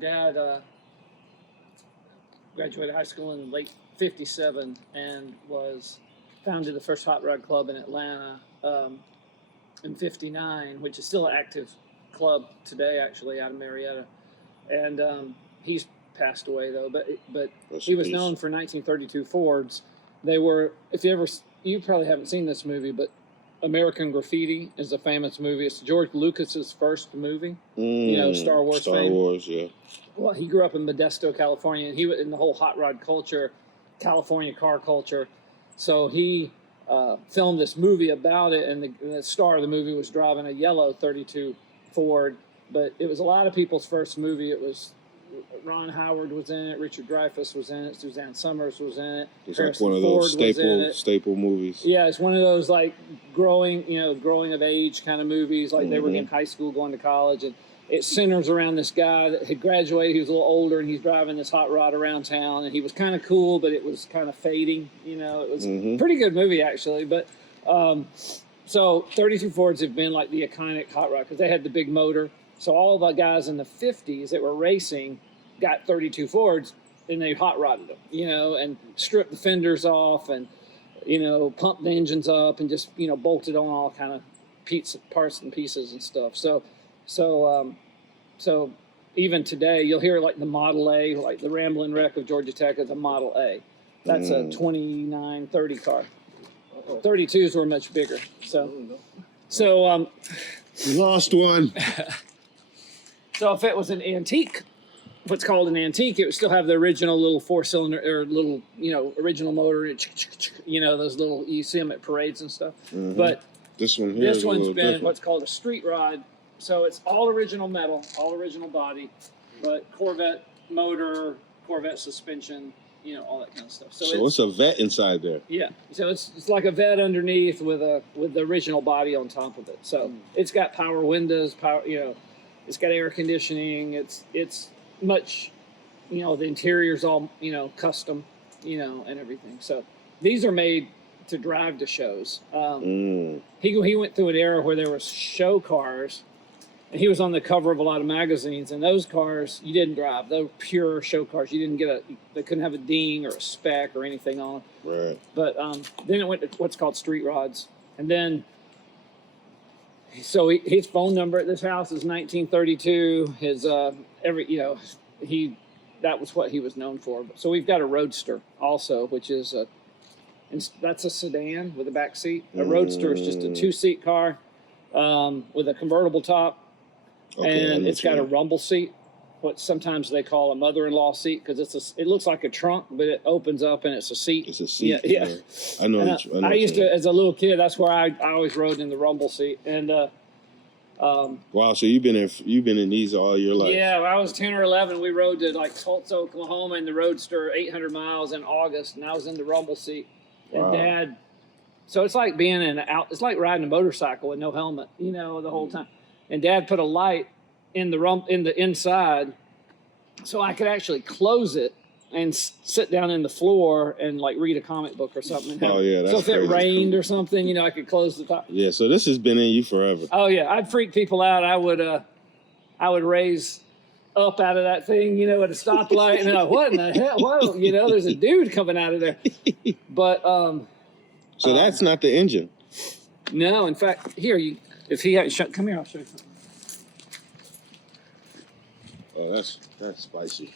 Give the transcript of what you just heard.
Dad graduated high school in late '57 and founded the first hot rod club in Atlanta in '59, which is still an active club today, actually, out of Marietta. And he's passed away though. But he was known for 1932 Fords. They were, you probably haven't seen this movie, but American Graffiti is a famous movie. It's George Lucas's first movie. Star Wars. Star Wars, yeah. Well, he grew up in Modesto, California, and he was in the whole hot rod culture, California car culture. So he filmed this movie about it, and the star of the movie was driving a yellow 32 Ford. But it was a lot of people's first movie. It was Ron Howard was in it, Richard Dreyfuss was in it, Suzanne Summers was in it. It's like one of those staple movies. Yeah, it's one of those like growing of age kind of movies. Like they were in high school, going to college, and it centers around this guy that had graduated. He was a little older, and he's driving this hot rod around town, and he was kind of cool, but it was kind of fading. It was a pretty good movie actually. But so 32 Fords have been like the iconic hot rod because they had the big motor. So all the guys in the 50s that were racing got 32 Fords, and they hot rodded them, and stripped the fenders off, and pumped the engines up, and just bolted on all kind of parts and pieces and stuff. So even today you'll hear like the Model A, like the Ramblin' Wreck of Georgia Tech is a Model A. That's a 29, 30 car. 32s were much bigger. So you lost one. So if it was an antique, what's called an antique, it would still have the original little four-cylinder or little, original motor. Those little, you see them at parades and stuff. But this one's been different. what's called a street rod. So it's all original metal, all original body, but Corvette motor, Corvette suspension, all that kind of stuff. So it's a vet inside there. Yeah. So it's like a vet underneath with the original body on top of it. So it's got power windows, it's got air conditioning. It's much, the interior's all, custom, and everything. So these are made to drive to shows. He went through an era where there was show cars, and he was on the cover of a lot of magazines, and those cars you didn't drive. They were pure show cars. You didn't they couldn't have a ding or a spec or anything on them. Right. But then it went to what's called street rods. And then, so his phone number at this house is 1932. His, that was what he was known for. So we've got a Roadster also, which is that's a sedan with a back seat. A Roadster is just a two-seat car with a convertible top. Okay, and it's got a rumble seat, what sometimes they call a mother-in-law seat, because it looks like a trunk, but it opens up and it's a seat. It's a seat. Yeah. I know. I used to, as a little kid, that's where I always rode in the rumble seat. And wow, so you've been in these all your life. Yeah, when I was 10 or 11, we rode to like Tulsa, Oklahoma in the Roadster, 800 miles in August, and I was in the rumble seat. And wow. Dad, so it's like being it's like riding a motorcycle with no helmet, the whole time. And Dad put a light in the inside, so I could actually close it and sit down in the floor and like read a comic book or something. Oh yeah, that's so if crazy. it rained or something, I could close the top. Yeah, so this has been in you forever. Oh yeah, I'd freak people out. I would raise up out of that thing, at a stoplight, and they're like, what in the hell? Whoa, there's a dude coming out of there. But so that's not the engine. No, in fact, if he hadn't come here, I'll show you something. Oh, that's spicy.